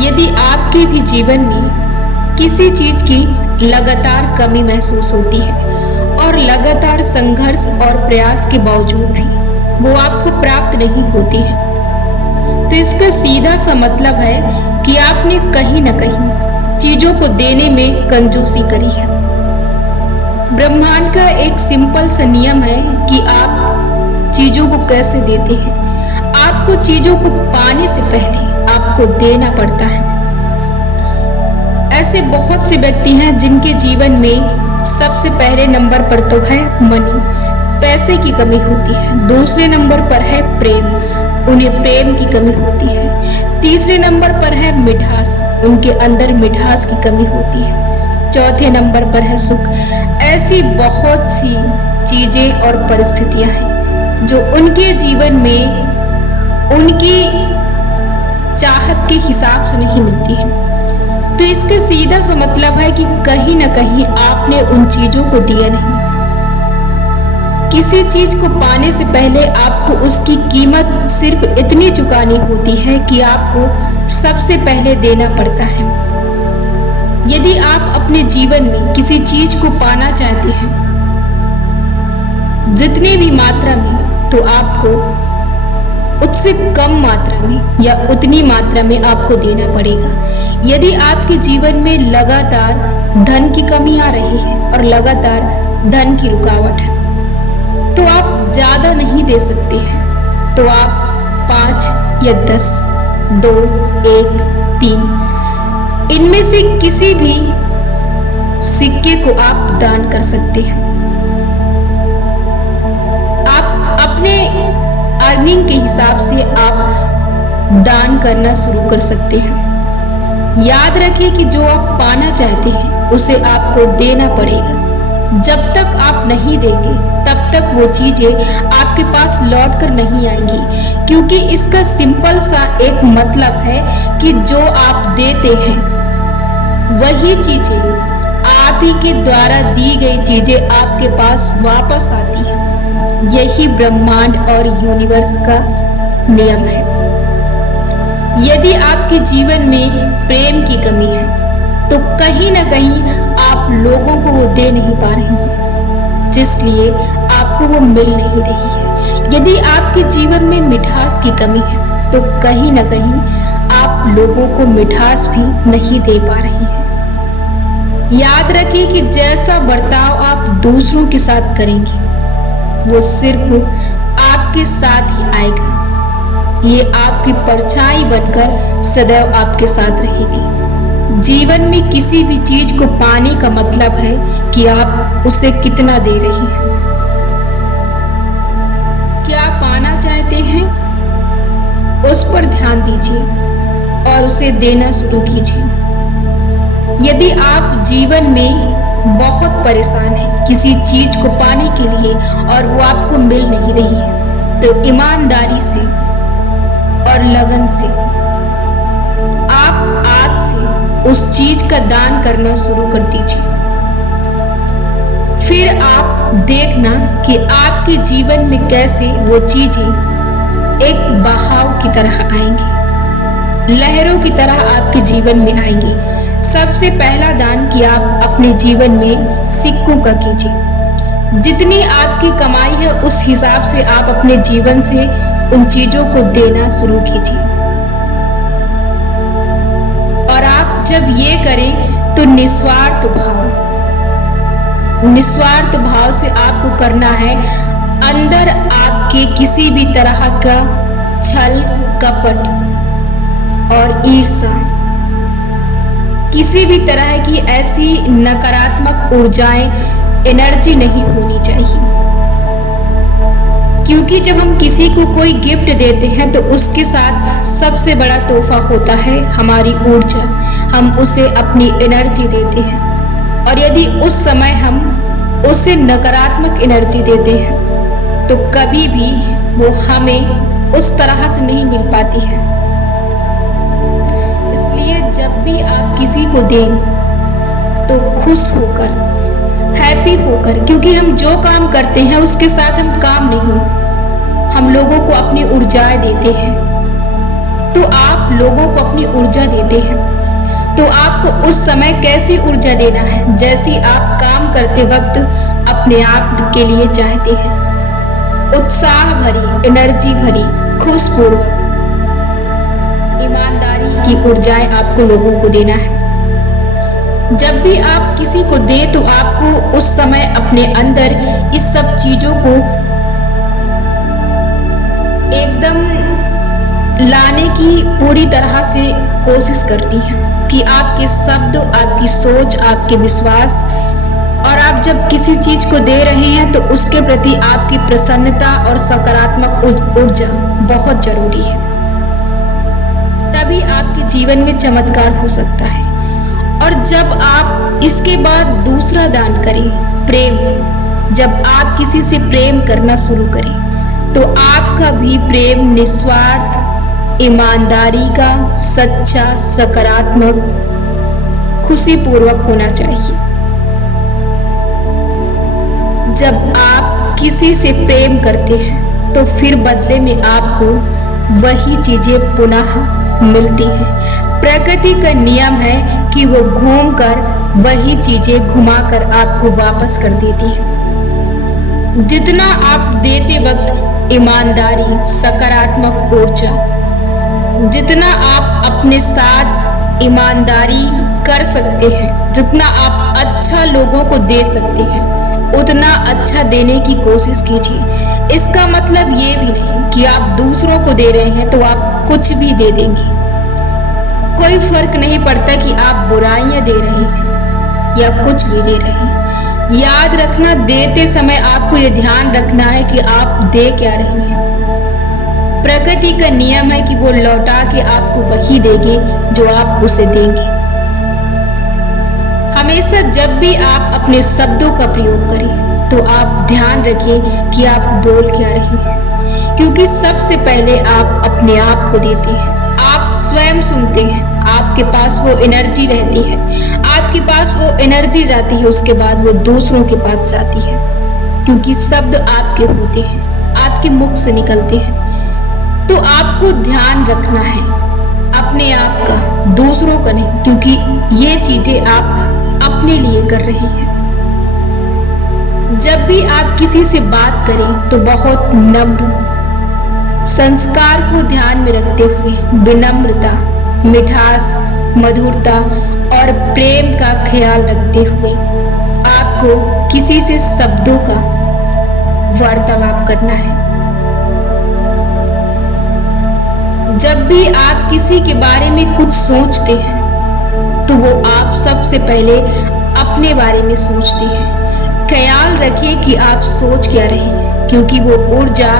यदि आपके भी जीवन में किसी चीज की लगातार कमी महसूस होती है और लगातार संघर्ष और प्रयास के बावजूद भी वो आपको प्राप्त नहीं होती है, तो इसका सीधा सा मतलब है कि आपने कहीं न कहीं चीजों को देने में कंजूसी करी है। ब्रह्मांड का एक सिंपल सा नियम है कि आप चीजों को कैसे देते हैं। आपको चीजों को पाने से पहले आपको देना पड़ता है। ऐसे बहुत से व्यक्ति हैं जिनके जीवन में सबसे पहले नंबर पर तो है मनी, पैसे की कमी होती है। दूसरे नंबर पर है प्रेम, उन्हें प्रेम की कमी होती है। तीसरे नंबर पर है मिठास, उनके अंदर मिठास की कमी होती है। चौथे नंबर पर है सुख। ऐसी बहुत सी चीजें और परिस्थितियां हैं जो उनके जीवन में उनकी चाहत के हिसाब से नहीं मिलती है। तो इसका सीधा सा मतलब है कि कहीं ना कहीं आपने उन चीजों को दिया नहीं। किसी चीज को पाने से पहले आपको उसकी कीमत सिर्फ इतनी चुकानी होती है कि आपको सबसे पहले देना पड़ता है। यदि आप अपने जीवन में किसी चीज को पाना चाहते हैं, जितने भी मात्रा में, तो आपको उससे कम मात्रा में या उतनी मात्रा में आपको देना पड़ेगा। यदि आपके जीवन में लगातार धन की कमी आ रही है और लगातार धन की रुकावट है, तो आप ज्यादा नहीं दे सकते हैं। तो आप 5 या 10, 2, 1, 3 इनमें से किसी भी सिक्के को आप दान कर सकते हैं। आप अपने अर्निंग के हिसाब से आप दान करना शुरू कर सकते हैं। याद रखें कि जो आप पाना चाहते हैं उसे आपको देना पड़ेगा। जब तक आप नहीं देंगे तब तक वो चीजें आपके पास लौट कर नहीं आएंगी, क्योंकि इसका सिंपल सा एक मतलब है कि जो आप देते हैं वही चीजें, आप ही के द्वारा दी गई चीजें आपके पास वापस आती हैं। यही ब्रह्मांड और यूनिवर्स का नियम है। यदि आपके जीवन में प्रेम की कमी है तो कहीं ना कहीं आप लोगों को वो दे नहीं पा रहे हैं, जिसलिए आपको वो मिल नहीं रही है। यदि आपके जीवन में मिठास की कमी है तो कहीं ना कहीं आप लोगों को मिठास भी नहीं दे पा रहे हैं। याद रखिए कि जैसा बर्ताव आप दूसरों के साथ करेंगे वो सिर्फ आपके साथ ही आएगा। ये आपकी परछाई बनकर सदैव आपके साथ रहेगी। जीवन में किसी भी चीज को पाने का मतलब है कि आप उसे कितना दे रहे हैं। क्या पाना चाहते हैं, उस पर ध्यान दीजिए और उसे देना शुरू कीजिए। यदि आप जीवन में बहुत परेशान हैं किसी चीज को पाने के लिए और वो आपको मिल नहीं रही है, तो ईमानदारी से और लगन से आप आज से उस चीज का दान करना शुरू कर दीजिए। फिर आप देखना कि आपके जीवन में कैसे वो चीजें एक बहाव की तरह आएंगी, लहरों की तरह आपके जीवन में आएंगी। सबसे पहला दान कि आप अपने जीवन में सिक्कों का कीजिए। जितनी आपकी कमाई है उस हिसाब से आप अपने जीवन से उन चीजों को देना शुरू कीजिए। और आप जब ये करें तो निस्वार्थ भाव से आपको करना है। अंदर आपके किसी भी तरह का छल, कपट और ईर्ष्या, किसी भी तरह की ऐसी नकारात्मक ऊर्जाएं, एनर्जी नहीं होनी चाहिए। क्योंकि जब हम किसी को कोई गिफ्ट देते हैं तो उसके साथ सबसे बड़ा तोहफा होता है हमारी ऊर्जा। हम उसे अपनी एनर्जी देते हैं, और यदि उस समय हम उसे नकारात्मक एनर्जी देते हैं तो कभी भी वो हमें उस तरह से नहीं मिल पाती है। इसलिए जब भी आप किसी को दें तो खुश होकर, हैप्पी होकर, क्योंकि हम जो काम करते हैं उसके साथ हम काम नहीं, हम लोगों को अपनी ऊर्जाएं देते हैं। तो आप आप लोगों को अपनी ऊर्जा देते हैं, तो आपको उस समय कैसी ऊर्जा देना है जैसी आप काम करते वक्त अपने आप के लिए चाहते हैं। उत्साह भरी, एनर्जी भरी, खुशपूर्वक, ईमानदारी की ऊर्जाएं आपको लोगों को देना है। जब भी आप किसी को दें तो आपको उस समय अपने अंदर इस सब चीजों को एकदम लाने की पूरी तरह से कोशिश करनी है कि आपके शब्द, आपकी सोच, आपके विश्वास और आप जब किसी चीज को दे रहे हैं तो उसके प्रति आपकी प्रसन्नता और सकारात्मक ऊर्जा बहुत जरूरी है। तभी आपके जीवन में चमत्कार हो सकता है। और जब आप इसके बाद दूसरा दान करें, प्रेम, जब आप किसी से प्रेम करना शुरू करें तो आपका भी प्रेम निस्वार्थ, ईमानदारी का, सच्चा, सकारात्मक, खुशीपूर्वक होना चाहिए। जब आप किसी से प्रेम करते हैं तो फिर बदले में आपको वही चीजें पुनः मिलती हैं। प्रकृति का नियम है कि वो घूमकर वही चीजें घुमाकर आपको वापस कर देती है। जितना आप देते वक्त ईमानदारी, सकारात्मक ऊर्जा, जितना आप अपने साथ ईमानदारी कर सकते हैं, जितना आप अच्छा लोगों को दे सकते हैं, उतना अच्छा देने की कोशिश कीजिए। इसका मतलब ये भी नहीं कि आप दूसरों को दे रहे हैं तो आप कुछ भी दे देंगे। कोई फर्क नहीं पड़ता कि आप बुराइयां दे रहे हैं या कुछ भी दे रहे हैं। याद रखना, देते समय आपको ये ध्यान रखना है कि आप दे क्या रहे हैं। प्रकृति का नियम है कि वो लौटा के आपको वही देगी जो आप उसे देंगे। हमेशा जब भी आप अपने शब्दों का प्रयोग करें तो आप ध्यान रखें कि आप बोल क्या रहे हैं, क्योंकि सबसे पहले आप अपने आप को देते हैं। आप स्वयं सुनते हैं, आपके पास वो एनर्जी रहती है, आपके पास वो एनर्जी जाती है, उसके बाद वो दूसरों के पास जाती है, क्योंकि शब्द आपके होते हैं, आपके मुख से निकलते हैं। तो आपको ध्यान रखना है अपने आप का, दूसरों का नहीं, क्योंकि ये चीजें आप अपने लिए कर रहे हैं। जब भी आप किसी से बात करें तो बहुत नम्र, संस्कार को ध्यान में रखते हुए विनम्रता, मिठास, मधुरता और प्रेम का ख्याल रखते हुए आपको किसी से शब्दों का वार्तालाप करना है। जब भी आप किसी के बारे में कुछ सोचते हैं तो वो आप सबसे पहले अपने बारे में सोचते हैं। ख्याल रखिए कि आप सोच क्या रहे हैं, क्योंकि वो ऊर्जा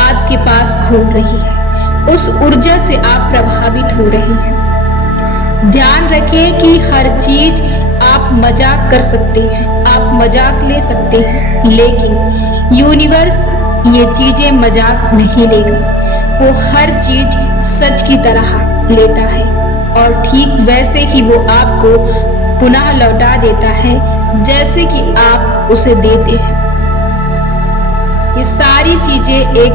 आपके पास घूम रही है, उस ऊर्जा से आप प्रभावित हो रहे हैं। ध्यान रखिए कि हर चीज आप मजाक कर सकते हैं, आप मजाक ले सकते हैं, लेकिन यूनिवर्स ये चीजें मजाक नहीं लेगा, वो हर चीज सच की तरह लेता है और ठीक वैसे ही वो आपको पुनः लौटा देता है जैसे कि आप उसे देते हैं। ये सारी चीजें एक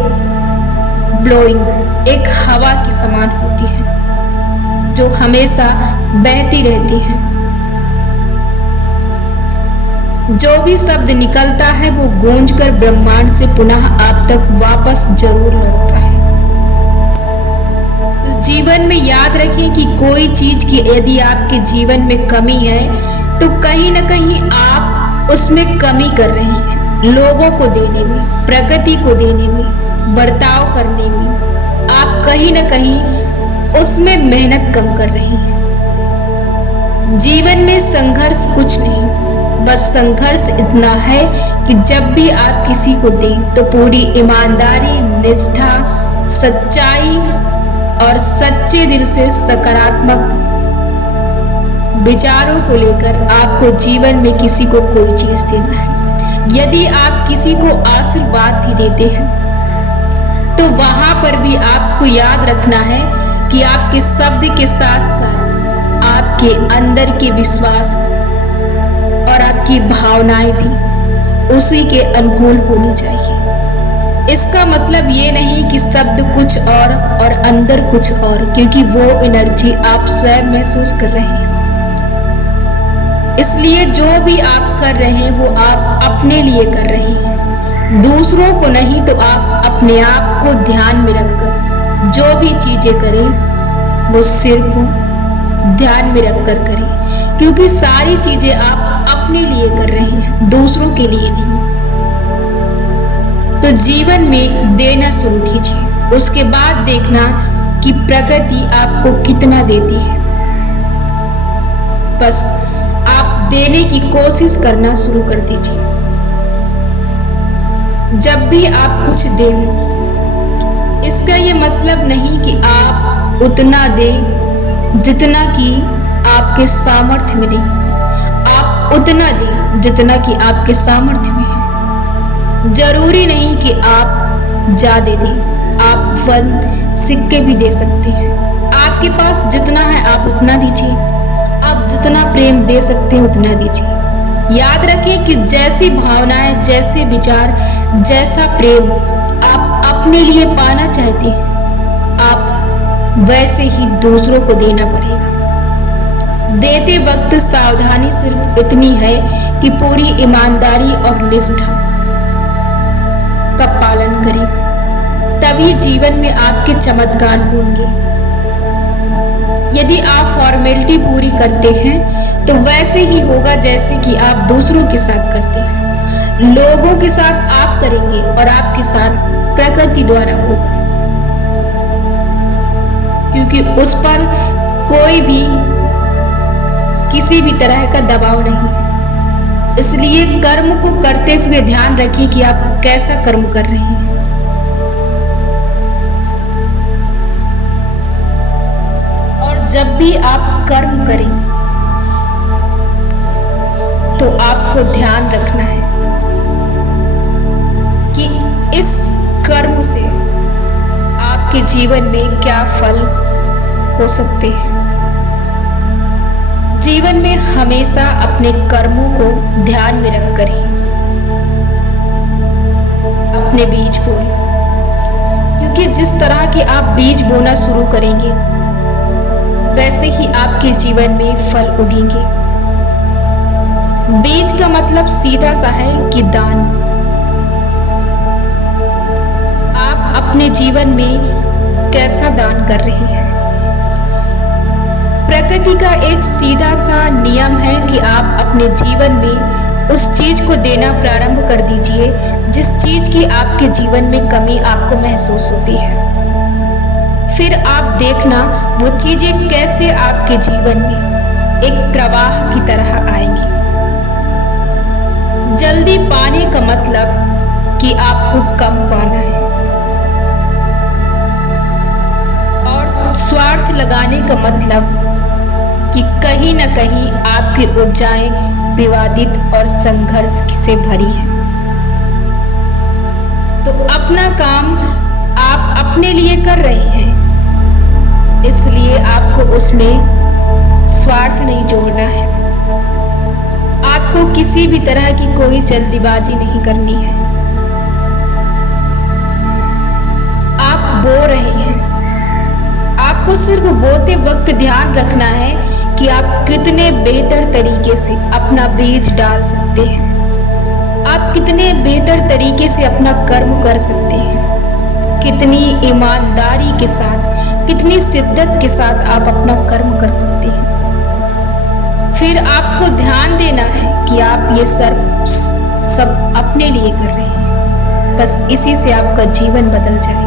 ब्लोइंग, एक हवा की समान होती है जो हमेशा बहती रहती है। जो भी शब्द निकलता है वो गूंजकर ब्रह्मांड से पुनः आप तक वापस जरूर लौटता है। तो जीवन में याद रखिए कि कोई चीज की यदि आपके जीवन में कमी है तो कहीं ना कहीं आप उसमें कमी कर रहे हैं। लोगों को देने में, प्रकृति को देने में, बर्ताव करने में आप कहीं ना कहीं उसमें मेहनत कम कर रहे हैं। जीवन में संघर्ष कुछ नहीं, बस संघर्ष इतना है कि जब भी आप किसी को दें तो पूरी ईमानदारी, निष्ठा, सच्चाई और सच्चे दिल से सकारात्मक विचारों को लेकर आपको जीवन में किसी को कोई चीज देना है। यदि आप किसी को आशीर्वाद भी देते हैं तो वहां पर भी आपको याद रखना है कि आपके शब्द के साथ साथ आपके अंदर के विश्वास और आपकी भावनाएं भी उसी के अनुकूल होनी चाहिए। इसका मतलब ये नहीं कि शब्द कुछ और अंदर कुछ और, क्योंकि वो एनर्जी आप स्वयं महसूस कर रहे हैं। इसलिए जो भी आप कर रहे हैं वो आप अपने लिए कर रहे हैं, दूसरों को नहीं। तो आप अपने आप को ध्यान में रखकर जो भी चीजें करें वो सिर्फ ध्यान में रखकर करें, क्योंकि सारी चीजें आप अपने लिए कर रहे हैं, दूसरों के लिए नहीं। तो जीवन में देना शुरू कीजिए, उसके बाद देखना कि प्रकृति आपको कितना देती है। बस आप देने की कोशिश करना शुरू कर दीजिए। जब भी आप कुछ दें, इसका ये मतलब नहीं कि आप उतना दें जितना कि आपके सामर्थ्य में नहीं। आप उतना दें जितना कि आपके सामर्थ्य में है। जरूरी नहीं कि आप ज्यादा दें, आप 1 सिक्के भी दे सकते हैं। आपके पास जितना है आप उतना दीजिए। आप जितना प्रेम दे सकते हैं उतना दीजिए। याद रखें कि जैसी भावनाएं, जैसे विचार, जैसा प्रेम आप अपने लिए पाना चाहते हैं, आप वैसे ही दूसरों को देना पड़ेगा। देते वक्त सावधानी सिर्फ इतनी है कि पूरी ईमानदारी और निष्ठा का पालन करें, तभी जीवन में आपके चमत्कार होंगे। यदि आप फॉर्मेलिटी पूरी करते हैं तो वैसे ही होगा जैसे कि आप दूसरों के साथ करते हैं। लोगों के साथ आप करेंगे और आपके साथ प्रकृति द्वारा होगा, क्योंकि उस पर कोई भी किसी भी तरह का दबाव नहीं है। इसलिए कर्म को करते हुए ध्यान रखिए कि आप कैसा कर्म कर रहे हैं। और जब भी आप कर्म करें तो आपको ध्यान रखना है कि इस कर्म से आपके जीवन में क्या फल हो सकते हैं। जीवन में हमेशा अपने कर्मों को ध्यान में रखकर ही अपने बीज बोएं, क्योंकि जिस तरह के आप बीज बोना शुरू करेंगे वैसे ही आपके जीवन में फल उगेंगे। बीज का मतलब सीधा सा है कि दान। आप अपने जीवन में कैसा दान कर रहे हैं। प्रकृति का एक सीधा सा नियम है कि आप अपने जीवन में उस चीज को देना प्रारंभ कर दीजिए जिस चीज की आपके जीवन में कमी आपको महसूस होती है। फिर आप देखना वो चीजें कैसे आपके जीवन में एक प्रवाह की तरह आएंगी। जल्दी पाने का मतलब कि आपको कम पाना है, और स्वार्थ लगाने का मतलब कि कहीं न कहीं आपकी ऊर्जाएं विवादित और संघर्ष से भरी है। तो अपना काम आप अपने लिए कर रहे हैं, इसलिए आपको उसमें स्वार्थ नहीं जोड़ना है। आपको किसी भी तरह की कोई जल्दीबाजी नहीं करनी है। आप बो रहे हैं, आपको सिर्फ बोते वक्त ध्यान रखना है कि आप कितने बेहतर तरीके से अपना बीज डाल सकते हैं। आप कितने बेहतर तरीके से अपना कर्म कर सकते हैं। कितनी ईमानदारी के साथ, कितनी शिद्दत के साथ आप अपना कर्म कर सकते हैं। फिर आपको ध्यान देना है कि आप ये सब अपने लिए कर रहे हैं। बस इसी से आपका जीवन बदल जाए।